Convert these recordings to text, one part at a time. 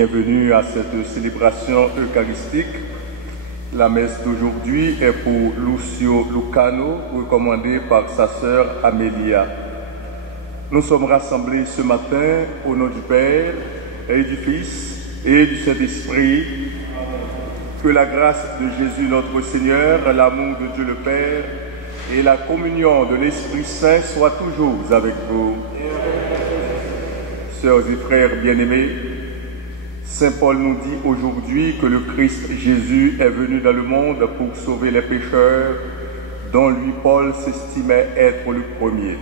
bienvenue à cette célébration eucharistique. La messe d'aujourd'hui est pour Lucio Lucano, recommandée par sa sœur Amélia. Nous sommes rassemblés ce matin au nom du Père et du Fils et du Saint-Esprit. Que la grâce de Jésus notre Seigneur, l'amour de Dieu le Père et la communion de l'Esprit Saint soient toujours avec vous. Sœurs et frères bien-aimés, Saint Paul nous dit aujourd'hui que le Christ Jésus est venu dans le monde pour sauver les pécheurs, dont lui Paul s'estimait être le premier.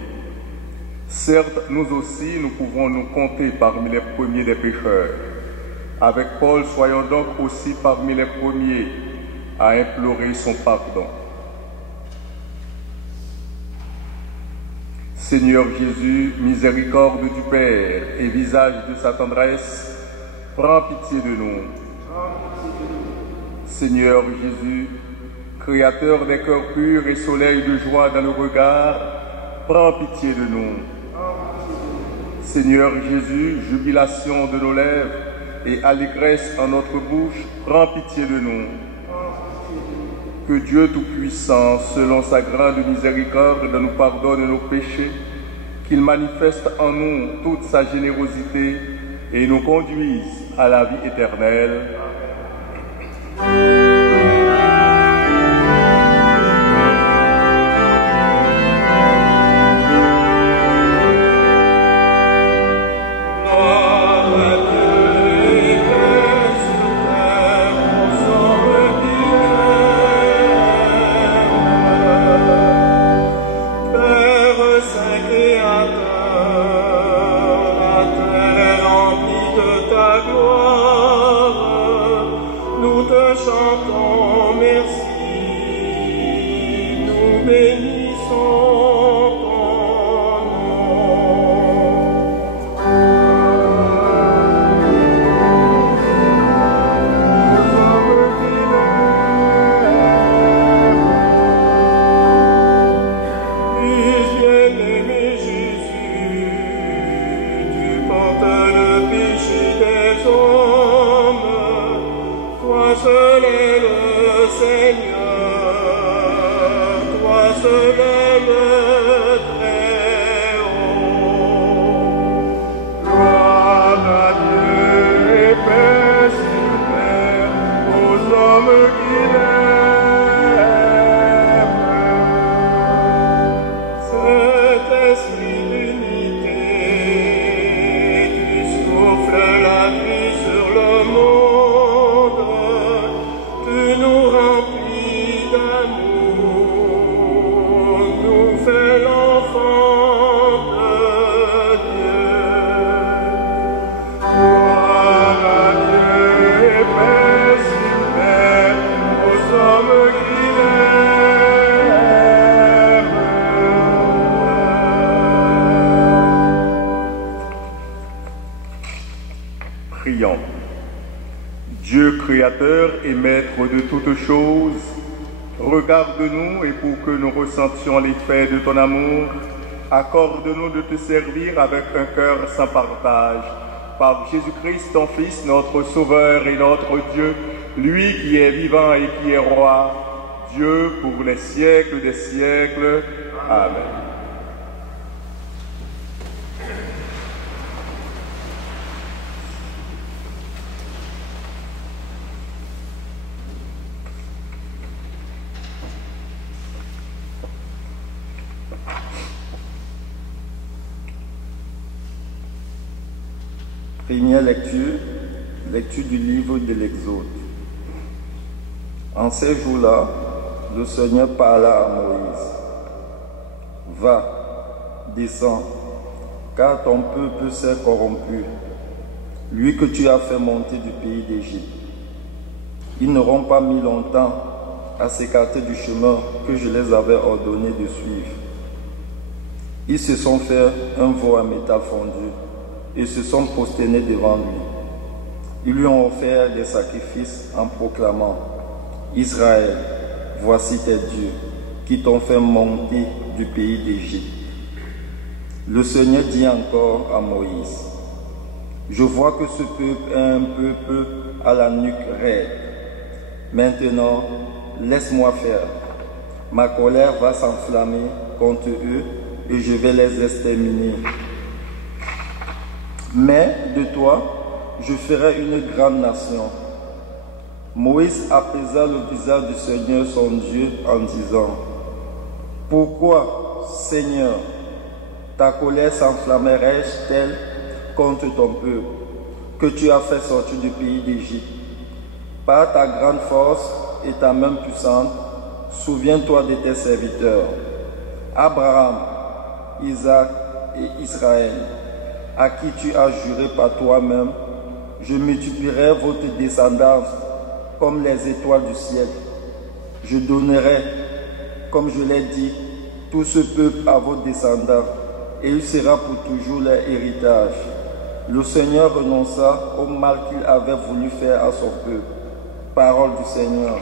Certes, nous aussi, nous pouvons nous compter parmi les premiers des pécheurs. Avec Paul, soyons donc aussi parmi les premiers à implorer son pardon. Seigneur Jésus, miséricorde du Père et visage de sa tendresse, prends pitié de nous. Seigneur Jésus, créateur des cœurs purs et soleil de joie dans le regard, prends pitié de nous. Seigneur Jésus, jubilation de nos lèvres et allégresse en notre bouche, prends pitié de nous. Que Dieu Tout-Puissant, selon sa grande miséricorde, nous pardonne nos péchés, qu'il manifeste en nous toute sa générosité et nous conduise à la vie éternelle. Prions. Dieu créateur et maître de toutes choses, regarde-nous et pour que nous ressentions l'effet de ton amour, accorde-nous de te servir avec un cœur sans partage. Par Jésus-Christ, ton Fils, notre Sauveur et notre Dieu, lui qui est vivant et qui est roi, Dieu pour les siècles des siècles. Amen. Première lecture du livre de l'Exode. En ces jours-là, le Seigneur parla à Moïse. Va, descends, car ton peuple s'est corrompu, lui que tu as fait monter du pays d'Égypte. Ils n'auront pas mis longtemps à s'écarter du chemin que je les avais ordonné de suivre. Ils se sont fait un veau à métal fondu et se sont prosternés devant lui. Ils lui ont offert des sacrifices en proclamant « Israël, voici tes dieux qui t'ont fait monter du pays d'Égypte. » Le Seigneur dit encore à Moïse Je vois que ce peuple est un peuple à la nuque raide. Maintenant, laisse-moi faire. Ma colère va s'enflammer contre eux et je vais les exterminer. Mais de toi, je ferai une grande nation. Moïse apaisa le visage du Seigneur son Dieu en disant: Pourquoi, Seigneur, ta colère s'enflammerait-elle contre ton peuple que tu as fait sortir du pays d'Égypte? Par ta grande force et ta main puissante, souviens-toi de tes serviteurs, Abraham, Isaac et Israël, à qui tu as juré par toi-même: je multiplierai votre descendance comme les étoiles du ciel. Je donnerai, comme je l'ai dit, tout ce peuple à vos descendants, et il sera pour toujours leur héritage. Le Seigneur renonça au mal qu'il avait voulu faire à son peuple. Parole du Seigneur.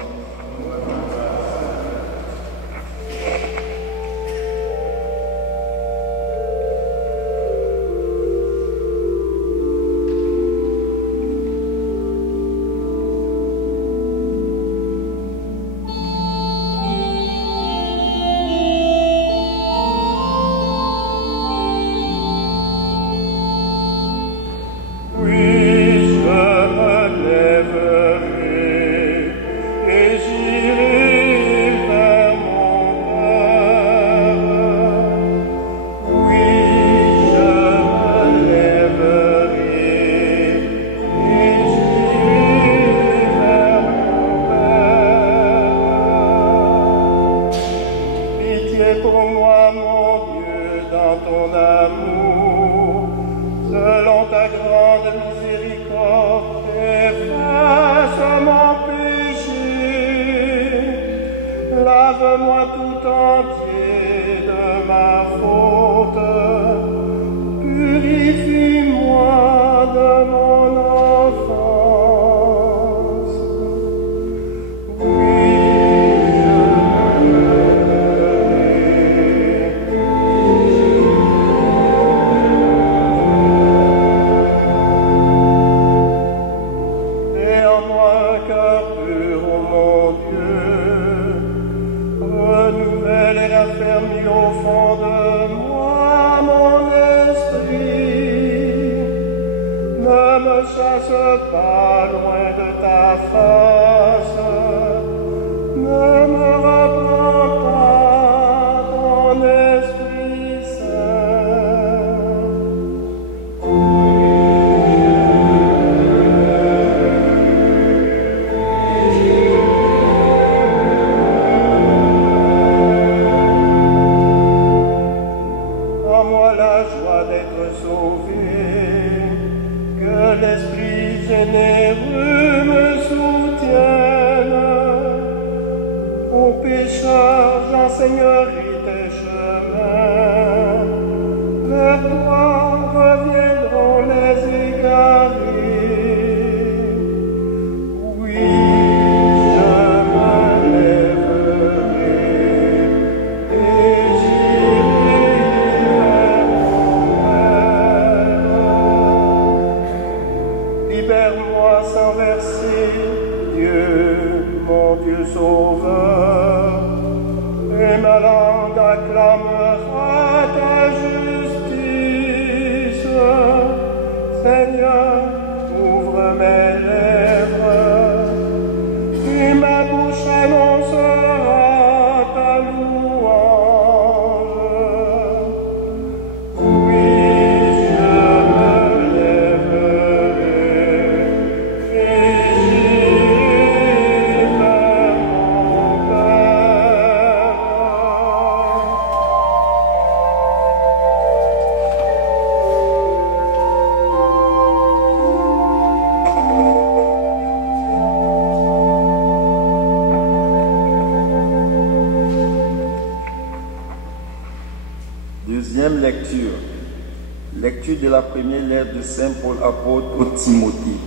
Lecture de la première lettre de Saint Paul apôtre au Timothée.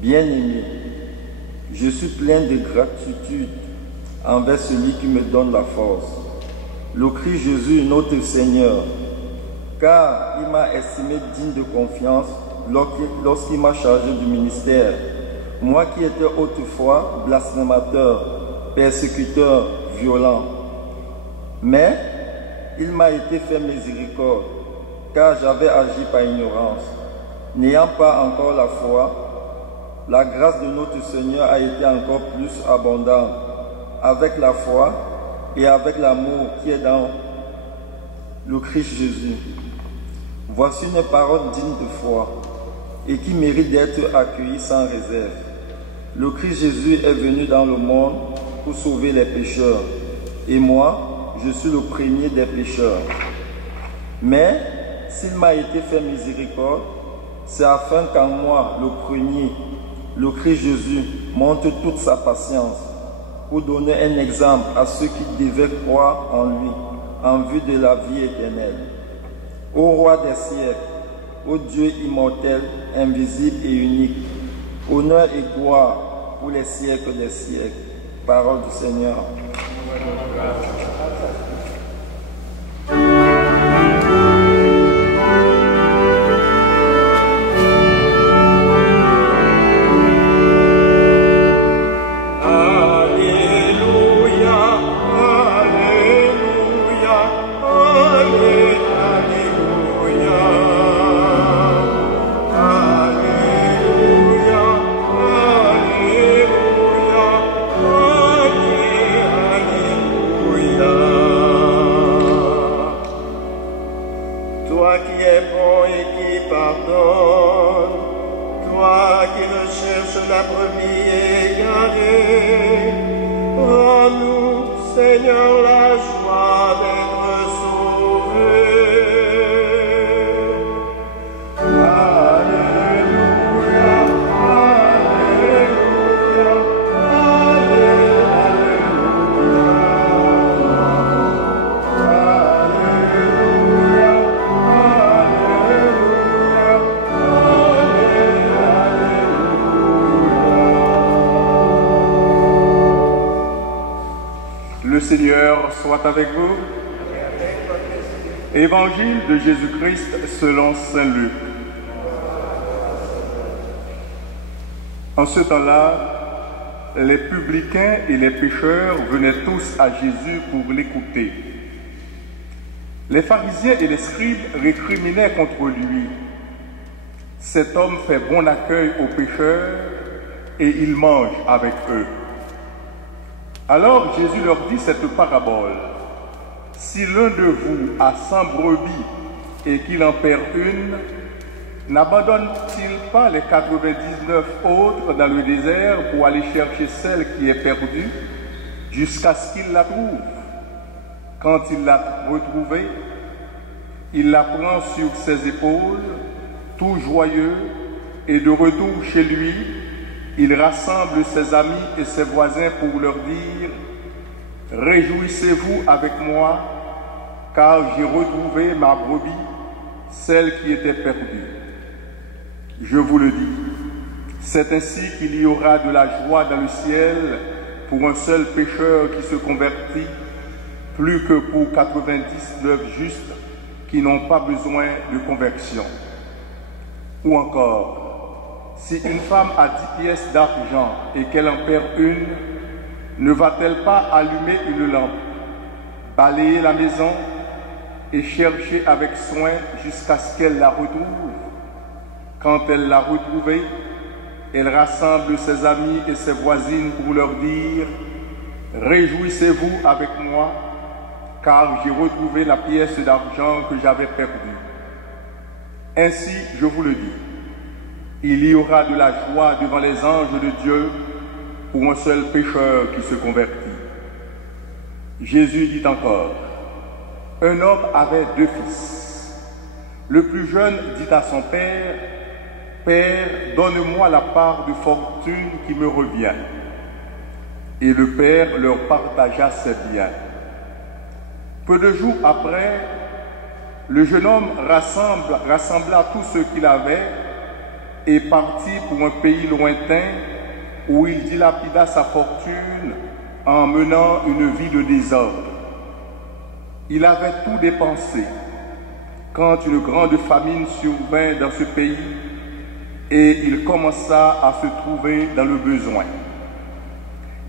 Bien-aimé, je suis plein de gratitude envers celui qui me donne la force, le Christ Jésus notre Seigneur, car il m'a estimé digne de confiance lorsqu'il m'a chargé du ministère. Moi qui étais autrefois blasphémateur, persécuteur, violent. Mais il m'a été fait miséricorde, car j'avais agi par ignorance. N'ayant pas encore la foi, la grâce de notre Seigneur a été encore plus abondante, avec la foi et avec l'amour qui est dans le Christ Jésus. Voici une parole digne de foi et qui mérite d'être accueillie sans réserve. Le Christ Jésus est venu dans le monde pour sauver les pécheurs, et moi, je suis le premier des pécheurs. Mais s'il m'a été fait miséricorde, c'est afin qu'en moi, le premier, le Christ Jésus, montre toute sa patience pour donner un exemple à ceux qui devaient croire en lui, en vue de la vie éternelle. Ô Roi des siècles, ô Dieu immortel, invisible et unique, honneur et gloire pour les siècles des siècles. Parole du Seigneur. Le Seigneur soit avec vous. Évangile de Jésus-Christ selon saint Luc. En ce temps-là, les publicains et les pécheurs venaient tous à Jésus pour l'écouter. Les pharisiens et les scribes récriminaient contre lui. Cet homme fait bon accueil aux pécheurs et il mange avec eux. Alors Jésus leur dit cette parabole. Si l'un de vous a 100 brebis et qu'il en perd une, n'abandonne-t-il pas les 99 autres dans le désert pour aller chercher celle qui est perdue jusqu'à ce qu'il la trouve? Quand il l'a retrouvée, il la prend sur ses épaules, tout joyeux, et de retour chez lui, il rassemble ses amis et ses voisins pour leur dire « Réjouissez-vous avec moi, car j'ai retrouvé ma brebis, celle qui était perdue. » Je vous le dis, c'est ainsi qu'il y aura de la joie dans le ciel pour un seul pécheur qui se convertit, plus que pour 99 justes qui n'ont pas besoin de conversion. Ou encore, si une femme a 10 pièces d'argent et qu'elle en perd une, ne va-t-elle pas allumer une lampe, balayer la maison et chercher avec soin jusqu'à ce qu'elle la retrouve? Quand elle l'a retrouvée, elle rassemble ses amis et ses voisines pour leur dire « Réjouissez-vous avec moi, car j'ai retrouvé la pièce d'argent que j'avais perdue. » Ainsi, je vous le dis, il y aura de la joie devant les anges de Dieu pour un seul pécheur qui se convertit. Jésus dit encore, un homme avait 2 fils. Le plus jeune dit à son père, « Père, donne-moi la part de fortune qui me revient. » Et le père leur partagea ses biens. Peu de jours après, le jeune homme rassembla tout ce qu'il avait et partit pour un pays lointain où il dilapida sa fortune en menant une vie de désordre. Il avait tout dépensé. Quand une grande famine survint dans ce pays, et il commença à se trouver dans le besoin.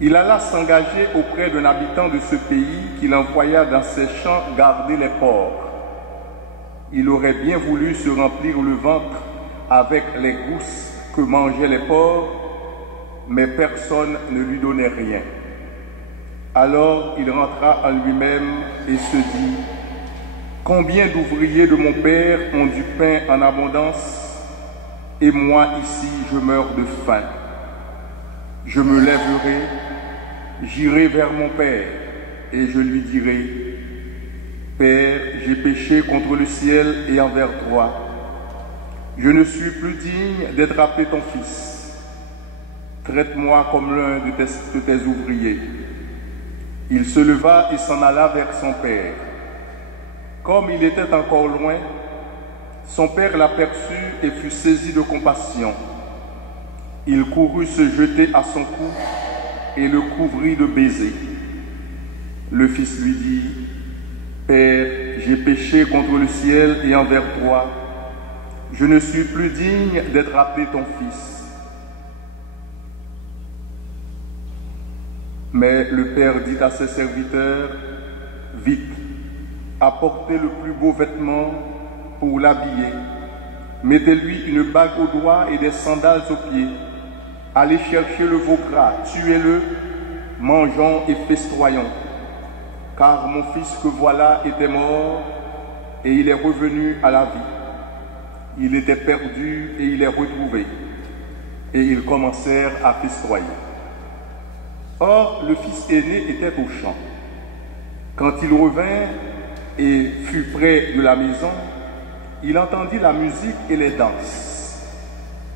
Il alla s'engager auprès d'un habitant de ce pays qu'il envoya dans ses champs garder les porcs. Il aurait bien voulu se remplir le ventre avec les gousses que mangeaient les porcs, mais personne ne lui donnait rien. Alors il rentra en lui-même et se dit: combien d'ouvriers de mon père ont du pain en abondance, et moi ici je meurs de faim. Je me lèverai, j'irai vers mon père, et je lui dirai: Père, j'ai péché contre le ciel et envers toi. Je ne suis plus digne d'être appelé ton fils. Traite-moi comme l'un de tes ouvriers. Il se leva et s'en alla vers son père. Comme il était encore loin, son père l'aperçut et fut saisi de compassion. Il courut se jeter à son cou et le couvrit de baisers. Le fils lui dit: Père, j'ai péché contre le ciel et envers toi. Je ne suis plus digne d'être appelé ton fils. Mais le père dit à ses serviteurs: Vite, apportez le plus beau vêtement pour l'habiller. Mettez-lui une bague au doigt et des sandales aux pieds. Allez chercher le veau gras, tuez-le, mangeons et festoyons. Car mon fils que voilà était mort et il est revenu à la vie. Il était perdu et il est retrouvé. Et ils commencèrent à festoyer. Or, le fils aîné était au champ. Quand il revint et fut près de la maison, il entendit la musique et les danses.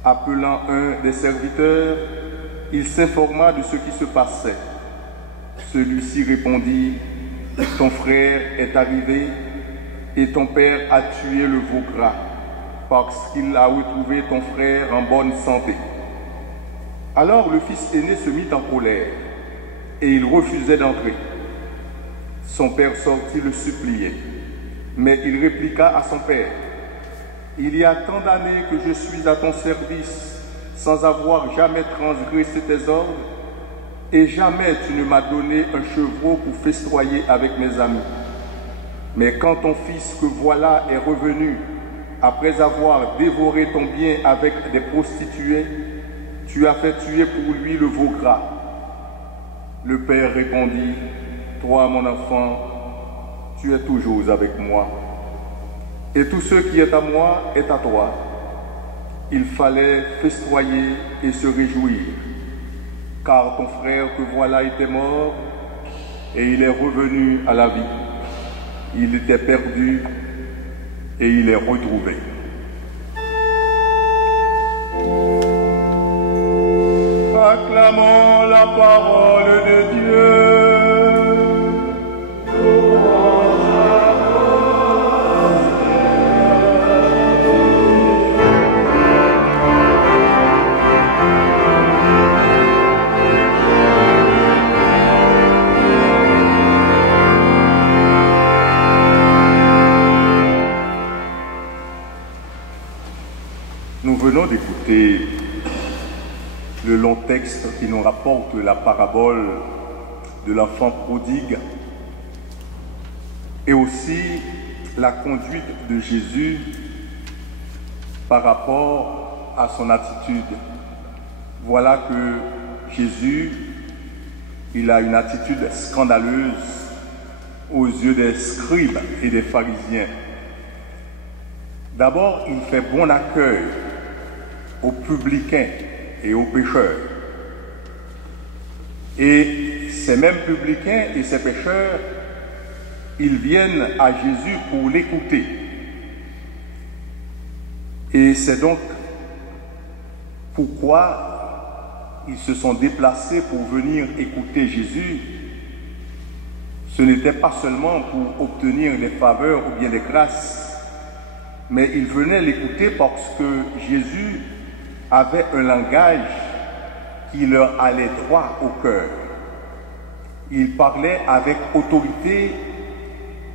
Appelant un des serviteurs, il s'informa de ce qui se passait. Celui-ci répondit: ton frère est arrivé et ton père a tué le veau gras parce qu'il a retrouvé ton frère en bonne santé. Alors le fils aîné se mit en colère et il refusait d'entrer. Son père sortit le supplier, mais il répliqua à son père: il y a tant d'années que je suis à ton service sans avoir jamais transgressé tes ordres, et jamais tu ne m'as donné un chevreau pour festoyer avec mes amis. Mais quand ton fils que voilà est revenu, après avoir dévoré ton bien avec des prostituées, tu as fait tuer pour lui le veau gras. Le père répondit: toi, mon enfant, tu es toujours avec moi, et tout ce qui est à moi est à toi. Il fallait festoyer et se réjouir, car ton frère que voilà était mort, et il est revenu à la vie. Il était perdu, et il est retrouvé. Acclamons la parole de Dieu. Nous venons d'écouter le long texte qui nous rapporte la parabole de l'enfant prodigue et aussi la conduite de Jésus par rapport à son attitude. Voilà que Jésus, il a une attitude scandaleuse aux yeux des scribes et des pharisiens. D'abord, il fait bon accueil aux publicains et aux pécheurs. Et ces mêmes publicains et ces pécheurs, ils viennent à Jésus pour l'écouter. Et c'est donc pourquoi ils se sont déplacés pour venir écouter Jésus. Ce n'était pas seulement pour obtenir des faveurs ou bien des grâces, mais ils venaient l'écouter parce que Jésus avait un langage qui leur allait droit au cœur. Il parlait avec autorité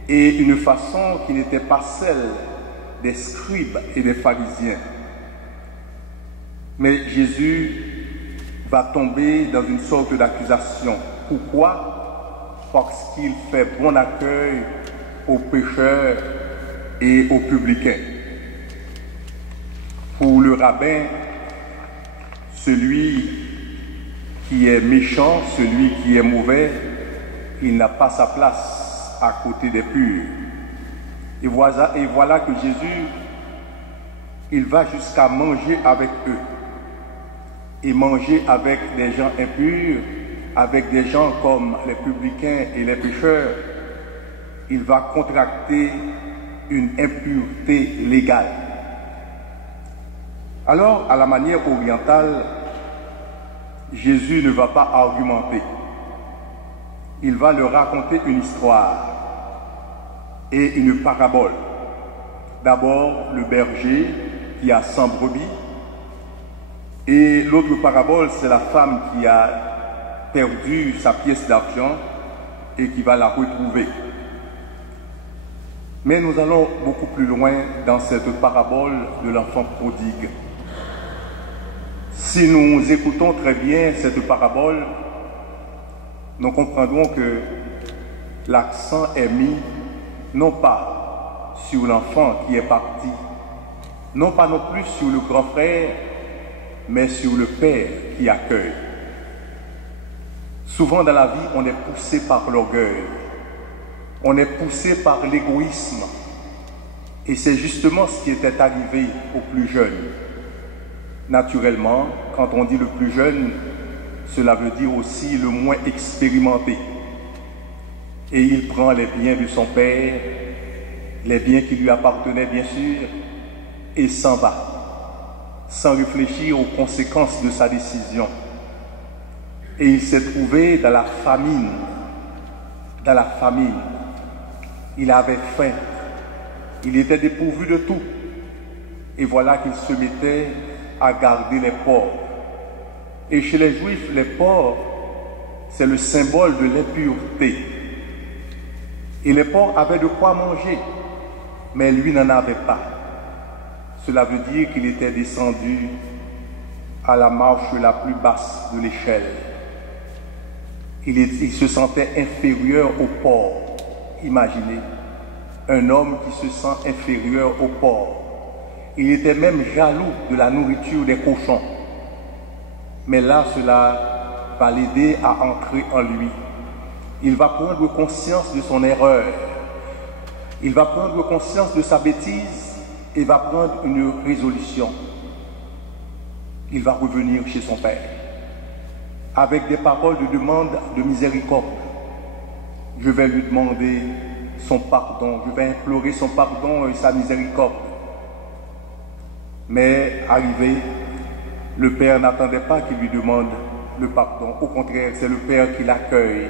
et une façon qui n'était pas celle des scribes et des pharisiens. Mais Jésus va tomber dans une sorte d'accusation. Pourquoi? Parce qu'il fait bon accueil aux pécheurs et aux publicains. Pour le rabbin, celui qui est méchant, celui qui est mauvais, il n'a pas sa place à côté des purs. Et voilà que Jésus, il va jusqu'à manger avec eux. Et manger avec des gens impurs, avec des gens comme les publicains et les pécheurs, il va contracter une impureté légale. Alors, à la manière orientale, Jésus ne va pas argumenter. Il va leur raconter une histoire et une parabole. D'abord, le berger qui a 100 brebis. Et l'autre parabole, c'est la femme qui a perdu sa pièce d'argent et qui va la retrouver. Mais nous allons beaucoup plus loin dans cette parabole de l'enfant prodigue. Si nous écoutons très bien cette parabole, nous comprendrons que l'accent est mis non pas sur l'enfant qui est parti, non pas non plus sur le grand frère, mais sur le père qui accueille. Souvent dans la vie, on est poussé par l'orgueil, on est poussé par l'égoïsme, et c'est justement ce qui était arrivé aux plus jeunes. Naturellement, quand on dit le plus jeune, cela veut dire aussi le moins expérimenté. Et il prend les biens de son père, les biens qui lui appartenaient bien sûr, et s'en va, sans réfléchir aux conséquences de sa décision. Et il s'est trouvé dans la famine. Dans la famine. Il avait faim. Il était dépourvu de tout. Et voilà qu'il se mettait à garder les porcs. Et chez les Juifs, les porcs, c'est le symbole de l'impureté. Et les porcs avaient de quoi manger, mais lui n'en avait pas. Cela veut dire qu'il était descendu à la marche la plus basse de l'échelle. Il se sentait inférieur aux porcs. Imaginez, un homme qui se sent inférieur aux porcs. Il était même jaloux de la nourriture des cochons. Mais là, cela va l'aider à entrer en lui. Il va prendre conscience de son erreur. Il va prendre conscience de sa bêtise et va prendre une résolution. Il va revenir chez son père avec des paroles de demande de miséricorde. Je vais lui demander son pardon, je vais implorer son pardon et sa miséricorde. Mais arrivé, le père n'attendait pas qu'il lui demande le pardon. Au contraire, c'est le père qui l'accueille.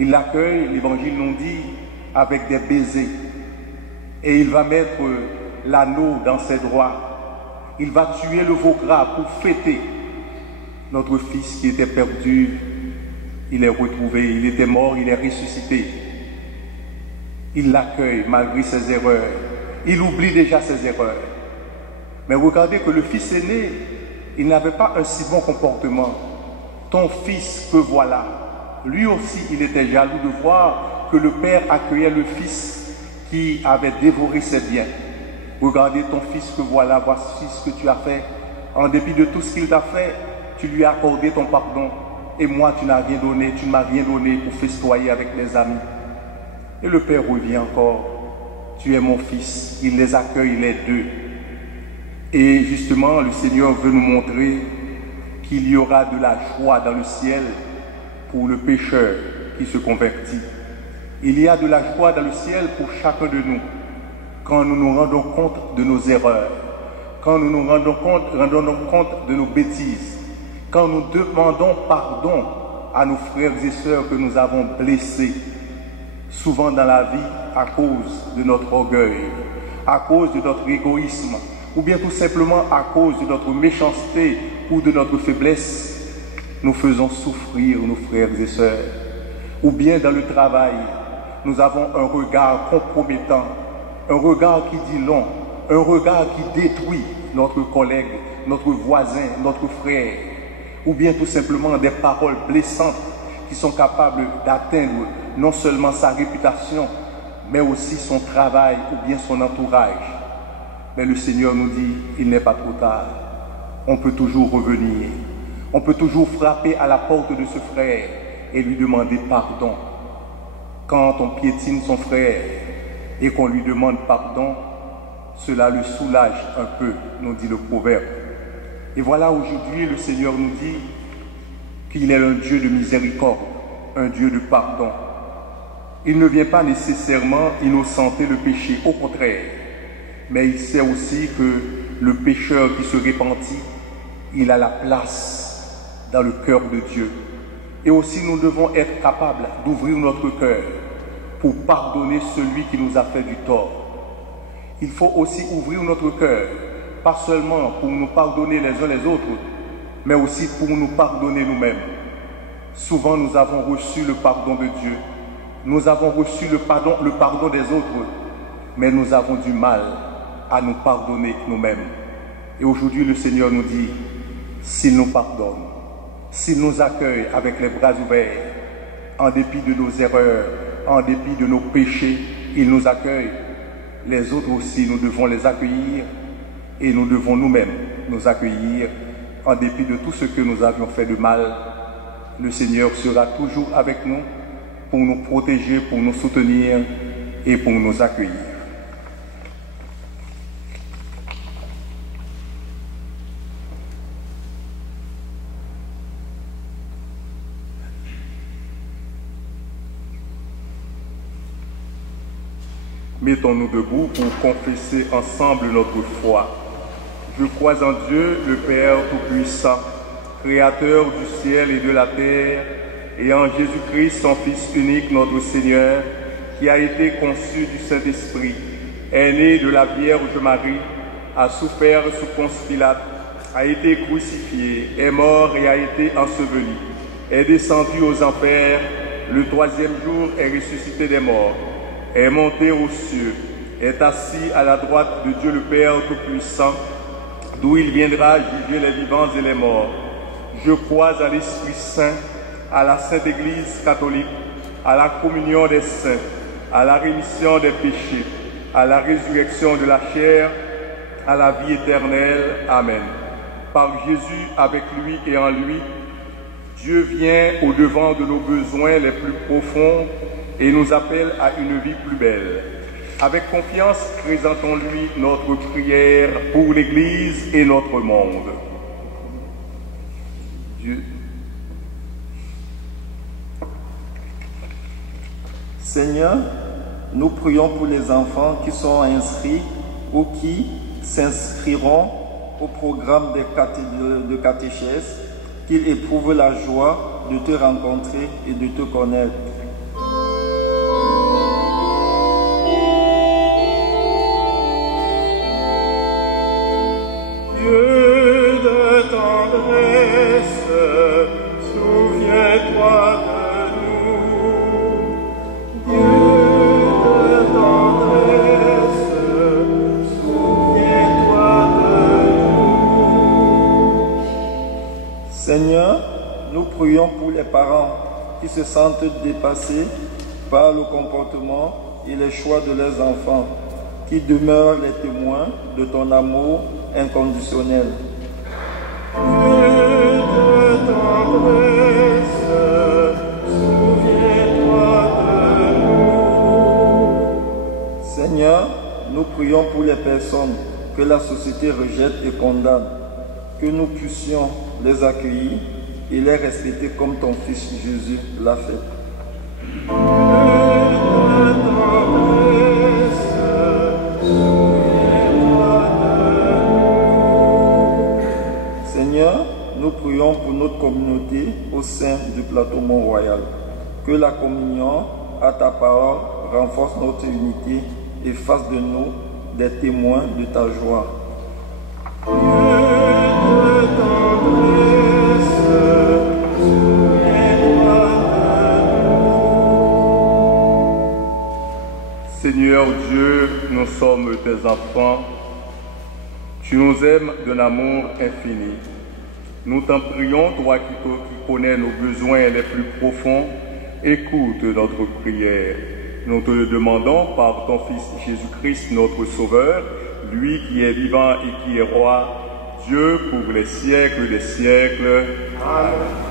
Il l'accueille, l'évangile nous dit, avec des baisers. Et il va mettre l'anneau dans ses doigts. Il va tuer le veau gras pour fêter notre fils qui était perdu. Il est retrouvé, il était mort, il est ressuscité. Il l'accueille malgré ses erreurs. Il oublie déjà ses erreurs. Mais regardez que le fils aîné, il n'avait pas un si bon comportement. Ton fils que voilà. Lui aussi, il était jaloux de voir que le père accueillait le fils qui avait dévoré ses biens. Regardez ton fils que voilà, voici ce que tu as fait. En dépit de tout ce qu'il t'a fait, tu lui as accordé ton pardon. Et moi, tu n'as rien donné, tu ne m'as rien donné pour festoyer avec les amis. Et le père revient encore. Tu es mon fils. Il les accueille les deux. Et justement, le Seigneur veut nous montrer qu'il y aura de la joie dans le ciel pour le pécheur qui se convertit. Il y a de la joie dans le ciel pour chacun de nous quand nous nous rendons compte de nos erreurs, quand nous nous rendons compte de nos bêtises, quand nous demandons pardon à nos frères et sœurs que nous avons blessés, souvent dans la vie à cause de notre orgueil, à cause de notre égoïsme, ou bien tout simplement à cause de notre méchanceté ou de notre faiblesse. Nous faisons souffrir nos frères et sœurs. Ou bien dans le travail, nous avons un regard compromettant, un regard qui dit long, un regard qui détruit notre collègue, notre voisin, notre frère, ou bien tout simplement des paroles blessantes qui sont capables d'atteindre non seulement sa réputation, mais aussi son travail ou bien son entourage. Mais le Seigneur nous dit, il n'est pas trop tard. On peut toujours revenir. On peut toujours frapper à la porte de ce frère et lui demander pardon. Quand on piétine son frère et qu'on lui demande pardon, cela le soulage un peu, nous dit le proverbe. Et voilà, aujourd'hui, le Seigneur nous dit qu'il est un Dieu de miséricorde, un Dieu de pardon. Il ne vient pas nécessairement innocenter le péché, au contraire. Mais il sait aussi que le pécheur qui se repentit, il a la place dans le cœur de Dieu. Et aussi, nous devons être capables d'ouvrir notre cœur pour pardonner celui qui nous a fait du tort. Il faut aussi ouvrir notre cœur, pas seulement pour nous pardonner les uns les autres, mais aussi pour nous pardonner nous-mêmes. Souvent, nous avons reçu le pardon de Dieu. Nous avons reçu le pardon des autres, mais nous avons du mal à nous pardonner nous-mêmes. Et aujourd'hui, le Seigneur nous dit, s'il nous pardonne, s'il nous accueille avec les bras ouverts, en dépit de nos erreurs, en dépit de nos péchés, il nous accueille. Les autres aussi, nous devons les accueillir et nous devons nous-mêmes nous accueillir en dépit de tout ce que nous avions fait de mal. Le Seigneur sera toujours avec nous pour nous protéger, pour nous soutenir et pour nous accueillir. Mettons-nous debout pour confesser ensemble notre foi. Je crois en Dieu, le Père Tout-Puissant, Créateur du ciel et de la terre, et en Jésus-Christ, son Fils unique, notre Seigneur, qui a été conçu du Saint-Esprit, est né de la Vierge Marie, a souffert sous Ponce Pilate, a été crucifié, est mort et a été enseveli, est descendu aux enfers, le troisième jour est ressuscité des morts, est monté aux cieux, est assis à la droite de Dieu le Père Tout-Puissant, d'où il viendra juger les vivants et les morts. Je crois à l'Esprit Saint, à la Sainte Église catholique, à la communion des saints, à la rémission des péchés, à la résurrection de la chair, à la vie éternelle. Amen. Par Jésus, avec lui et en lui, Dieu vient au-devant de nos besoins les plus profonds et nous appelle à une vie plus belle. Avec confiance, présentons-lui notre prière pour l'Église et notre monde. Dieu. Seigneur, nous prions pour les enfants qui sont inscrits ou qui s'inscriront au programme de catéchèse, qu'ils éprouvent la joie de te rencontrer et de te connaître. Dieu de tendresse, souviens-toi de nous. Dieu de tendresse, souviens-toi de nous. Seigneur, nous prions pour les parents qui se sentent dépassés par le comportement et les choix de leurs enfants, qui demeurent les témoins de ton amour inconditionnel. Dieu de tendresse, souviens-toi de nous. Seigneur, nous prions pour les personnes que la société rejette et condamne, que nous puissions les accueillir et les respecter comme ton Fils Jésus l'a fait. Seigneur, nous prions pour notre communauté au sein du plateau Mont-Royal. Que la communion à ta parole renforce notre unité et fasse de nous des témoins de ta joie. Seigneur Dieu, nous sommes tes enfants. Tu Tu nous aimes d'un amour infini. Nous t'en prions, toi qui connais nos besoins les plus profonds, écoute notre prière. Nous te le demandons par ton Fils Jésus-Christ, notre Sauveur, lui qui est vivant et qui est roi, Dieu pour les siècles des siècles. Amen.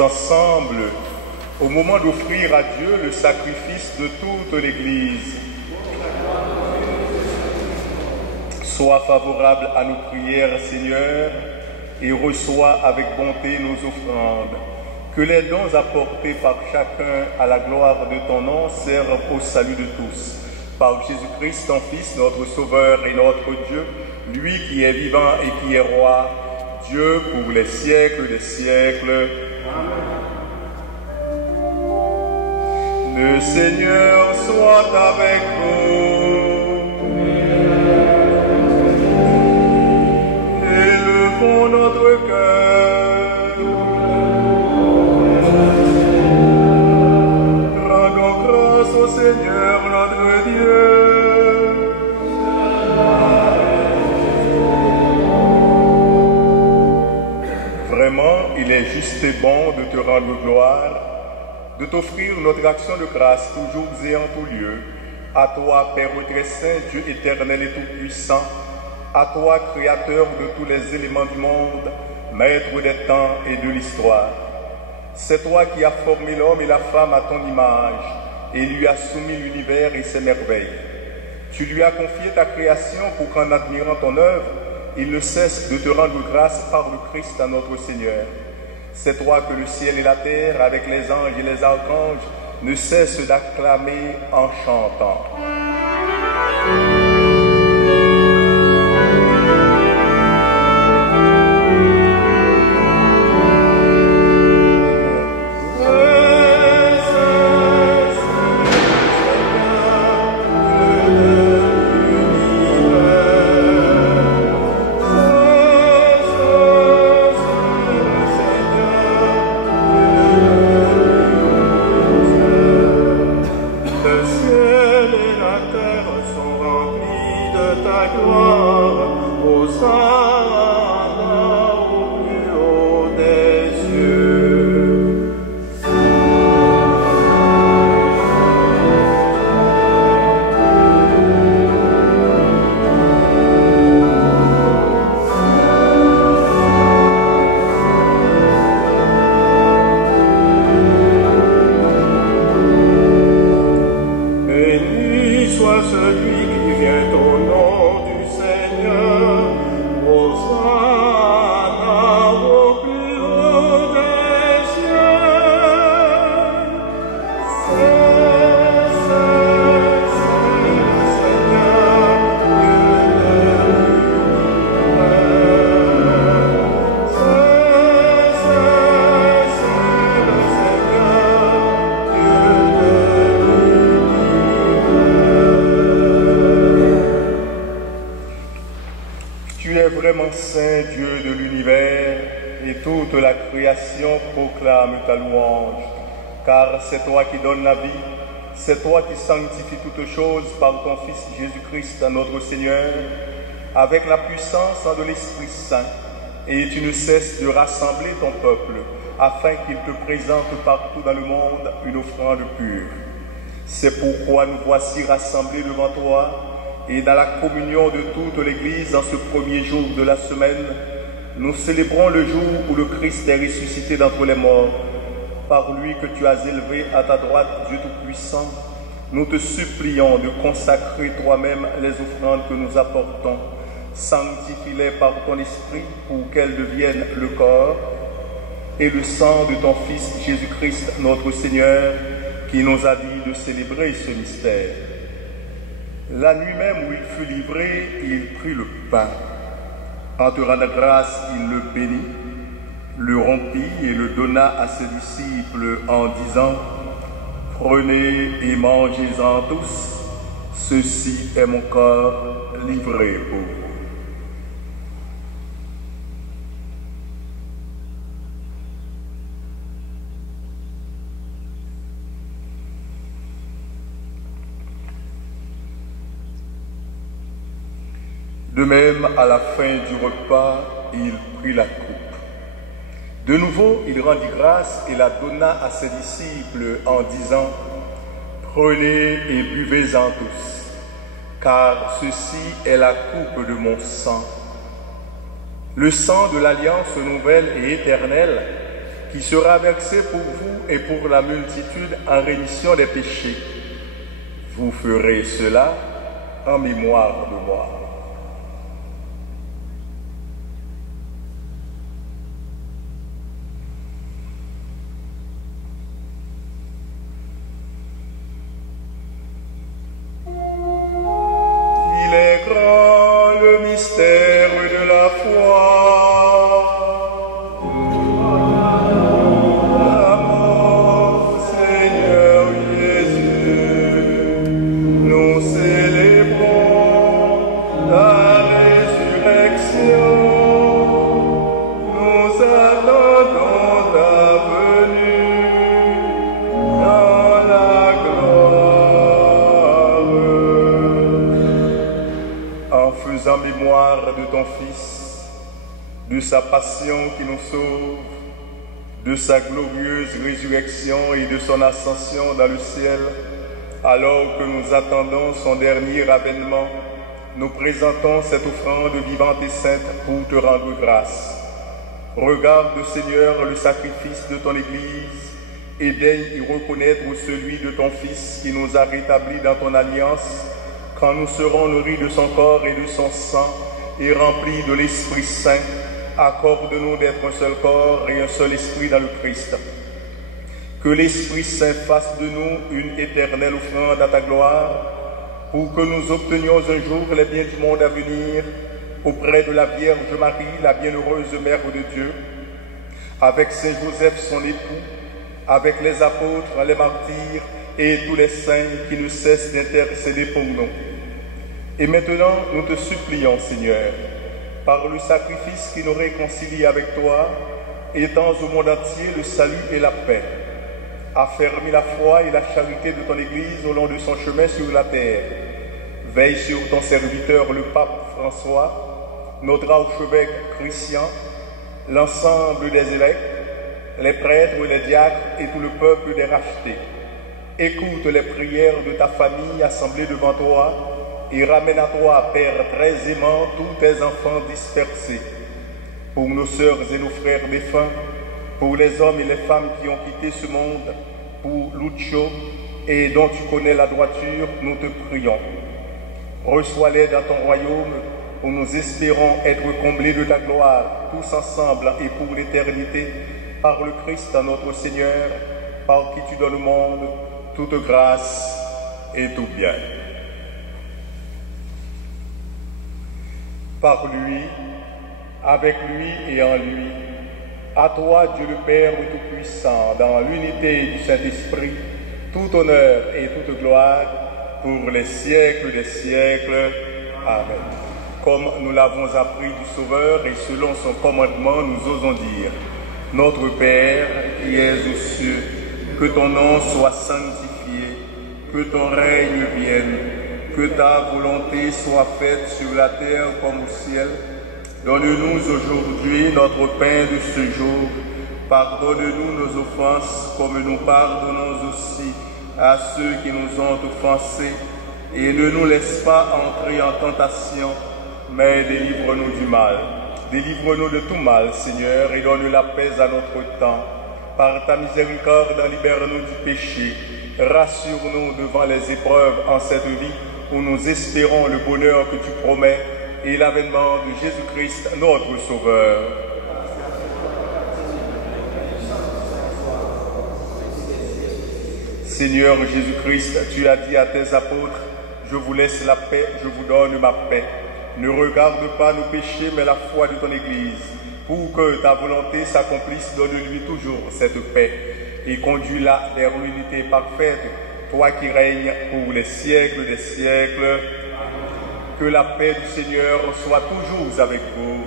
Ensemble, au moment d'offrir à Dieu le sacrifice de toute l'Église. Sois favorable à nos prières, Seigneur, et reçois avec bonté nos offrandes. Que les dons apportés par chacun à la gloire de ton nom servent au salut de tous. Par Jésus-Christ, ton Fils, notre Sauveur et notre Dieu, lui qui est vivant et qui est roi, Dieu pour les siècles des siècles. Le Seigneur soit avec vous. Élevons notre cœur. Rendons grâce au Seigneur notre Dieu. Vraiment, il est juste et bon de te rendre gloire, de t'offrir notre action de grâce toujours et en tout lieu. À toi, Père très saint, Dieu éternel et tout-puissant, à toi, Créateur de tous les éléments du monde, Maître des temps et de l'histoire. C'est toi qui as formé l'homme et la femme à ton image et lui as soumis l'univers et ses merveilles. Tu lui as confié ta création pour qu'en admirant ton œuvre, il ne cesse de te rendre grâce par le Christ à notre Seigneur. C'est toi que le ciel et la terre, avec les anges et les archanges, ne cessent d'acclamer en chantant. saint Dieu de l'univers, et toute la création proclame ta louange, car c'est toi qui donnes la vie, c'est toi qui sanctifies toutes choses par ton Fils Jésus-Christ, notre Seigneur, avec la puissance de l'Esprit Saint, et tu ne cesses de rassembler ton peuple, afin qu'il te présente partout dans le monde une offrande pure. C'est pourquoi nous voici rassemblés devant toi, et dans la communion de toute l'Église, en ce premier jour de la semaine, nous célébrons le jour où le Christ est ressuscité d'entre les morts. Par lui que tu as élevé à ta droite, Dieu Tout-Puissant, nous te supplions de consacrer toi-même les offrandes que nous apportons. Sanctifie-les par ton esprit pour qu'elles deviennent le corps et le sang de ton Fils Jésus-Christ, notre Seigneur, qui nous a dit de célébrer ce mystère. La nuit même où il fut livré, il prit le pain. En te rendant grâce, il le bénit, le rompit et le donna à ses disciples en disant: Prenez et mangez-en tous, ceci est mon corps livré pour vous. De même, à la fin du repas, il prit la coupe. De nouveau, il rendit grâce et la donna à ses disciples en disant: Prenez et buvez-en tous, car ceci est la coupe de mon sang, le sang de l'alliance nouvelle et éternelle, qui sera versé pour vous et pour la multitude en rémission des péchés. Vous ferez cela en mémoire de moi. De sa passion qui nous sauve, de sa glorieuse résurrection et de son ascension dans le ciel, alors que nous attendons son dernier avènement, nous présentons cette offrande vivante et sainte pour te rendre grâce. Regarde, Seigneur, le sacrifice de ton Église et daigne y reconnaître celui de ton Fils qui nous a rétablis dans ton alliance, quand nous serons nourris de son corps et de son sang et remplis de l'Esprit Saint. Accorde-nous d'être un seul corps et un seul esprit dans le Christ. Que l'Esprit Saint fasse de nous une éternelle offrande à ta gloire, pour que nous obtenions un jour les biens du monde à venir, auprès de la Vierge Marie, la bienheureuse Mère de Dieu, avec Saint Joseph son époux, avec les apôtres, les martyrs et tous les saints qui ne cessent d'intercéder pour nous. Et maintenant, nous te supplions, Seigneur, par le sacrifice qui nous réconcilie avec toi, étends au monde entier le salut et la paix. Affermis la foi et la charité de ton Église au long de son chemin sur la terre. Veille sur ton serviteur, le pape François, notre archevêque Christian, l'ensemble des évêques, les prêtres, les diacres et tout le peuple des rachetés. Écoute les prières de ta famille assemblée devant toi, et ramène à toi, Père très aimant, tous tes enfants dispersés. Pour nos sœurs et nos frères défunts, pour les hommes et les femmes qui ont quitté ce monde, pour Lucio et dont tu connais la droiture, nous te prions. Reçois-les dans ton royaume, où nous espérons être comblés de ta gloire, tous ensemble et pour l'éternité, par le Christ notre Seigneur, par qui tu donnes au monde toute grâce et tout bien. Par lui, avec lui et en lui, à toi, Dieu le Père Tout-Puissant, dans l'unité du Saint-Esprit, tout honneur et toute gloire pour les siècles des siècles. Amen. comme nous l'avons appris du Sauveur et selon son commandement, nous osons dire: Notre Père qui es aux cieux, que ton nom soit sanctifié, que ton règne vienne, que ta volonté soit faite sur la terre comme au ciel. Donne-nous aujourd'hui notre pain de ce jour. Pardonne-nous nos offenses comme nous pardonnons aussi à ceux qui nous ont offensés. Et ne nous laisse pas entrer en tentation, mais délivre-nous du mal. Délivre-nous de tout mal, Seigneur, et donne la paix à notre temps. Par ta miséricorde, libère-nous du péché. Rassure-nous devant les épreuves en cette vie où nous espérons le bonheur que tu promets et l'avènement de Jésus-Christ, notre Sauveur. Seigneur Jésus-Christ, tu as dit à tes apôtres: je vous laisse la paix, je vous donne ma paix. Ne regarde pas nos péchés, mais la foi de ton Église. Pour que ta volonté s'accomplisse, donne-lui toujours cette paix et conduis-la vers l'unité parfaite, toi qui règnes pour les siècles des siècles. Que la paix du Seigneur soit toujours avec vous.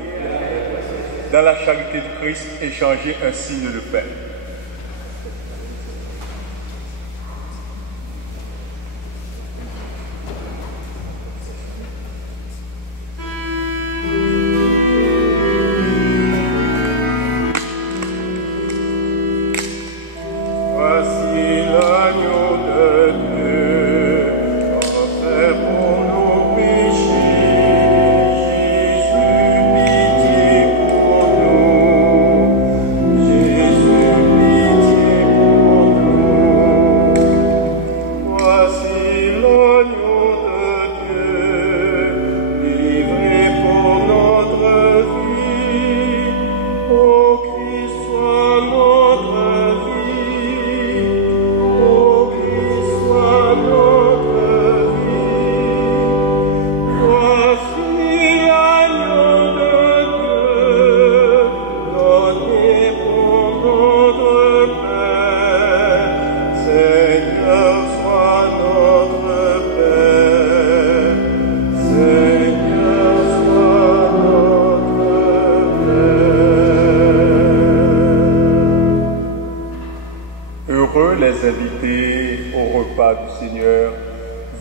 Dans la charité du Christ, échangez un signe de paix.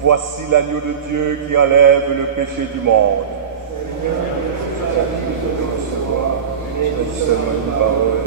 Voici l'agneau de Dieu qui enlève le péché du monde. Seulement une parole.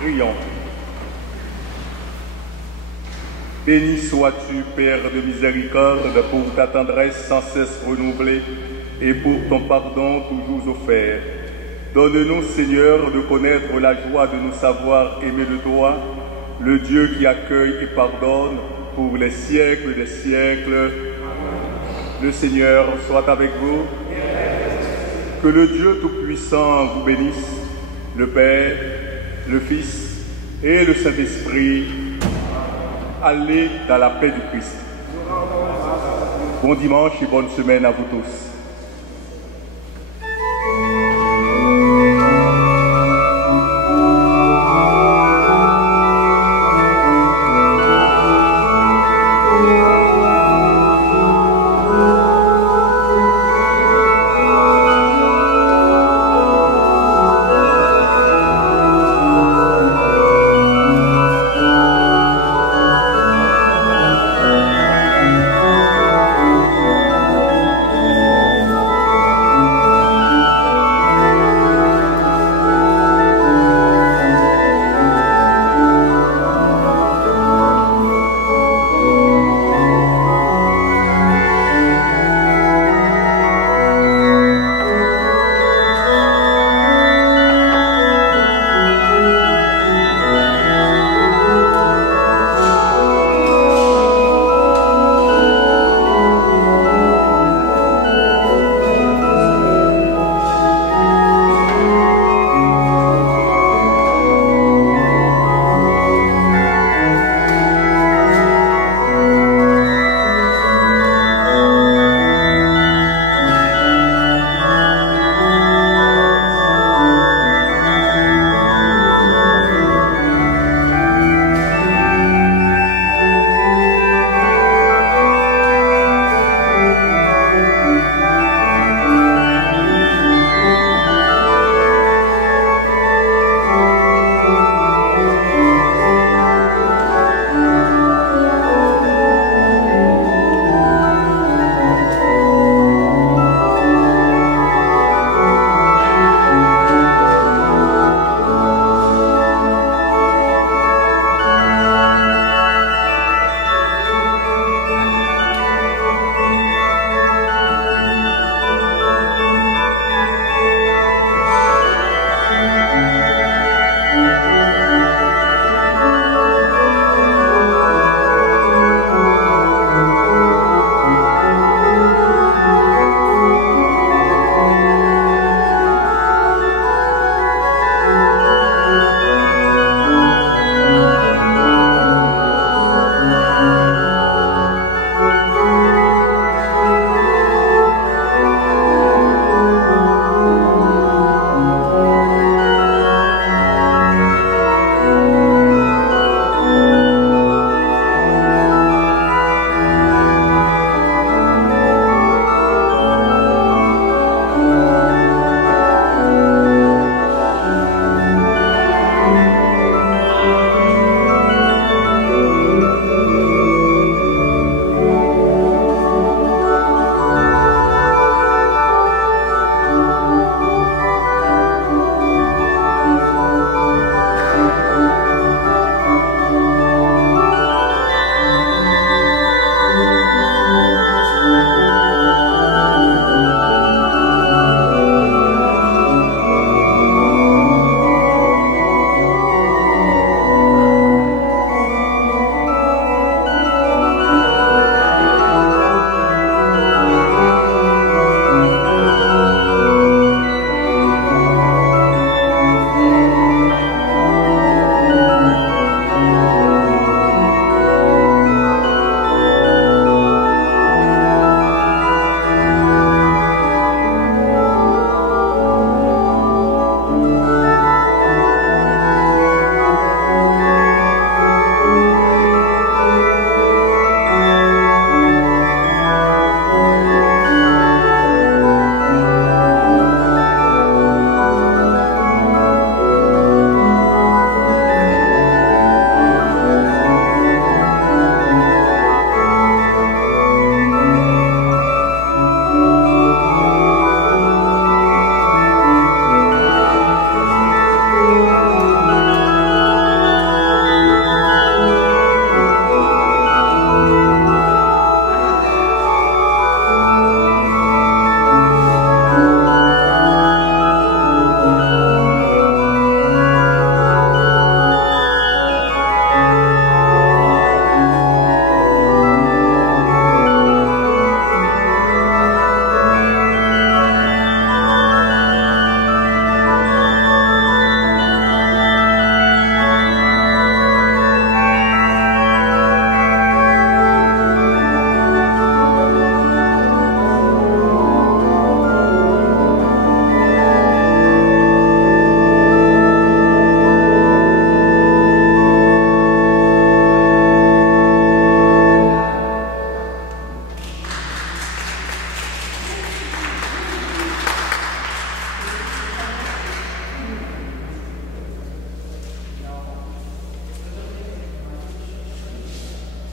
Prions. Béni sois-tu, Père de miséricorde, pour ta tendresse sans cesse renouvelée et pour ton pardon toujours offert. Donne-nous, Seigneur, de connaître la joie de nous savoir aimer de toi, le Dieu qui accueille et pardonne pour les siècles des siècles. Le Seigneur soit avec vous. Que le Dieu Tout-Puissant vous bénisse, le Père, le Fils et le Saint-Esprit. Allez dans la paix du Christ. Bon dimanche et bonne semaine à vous tous.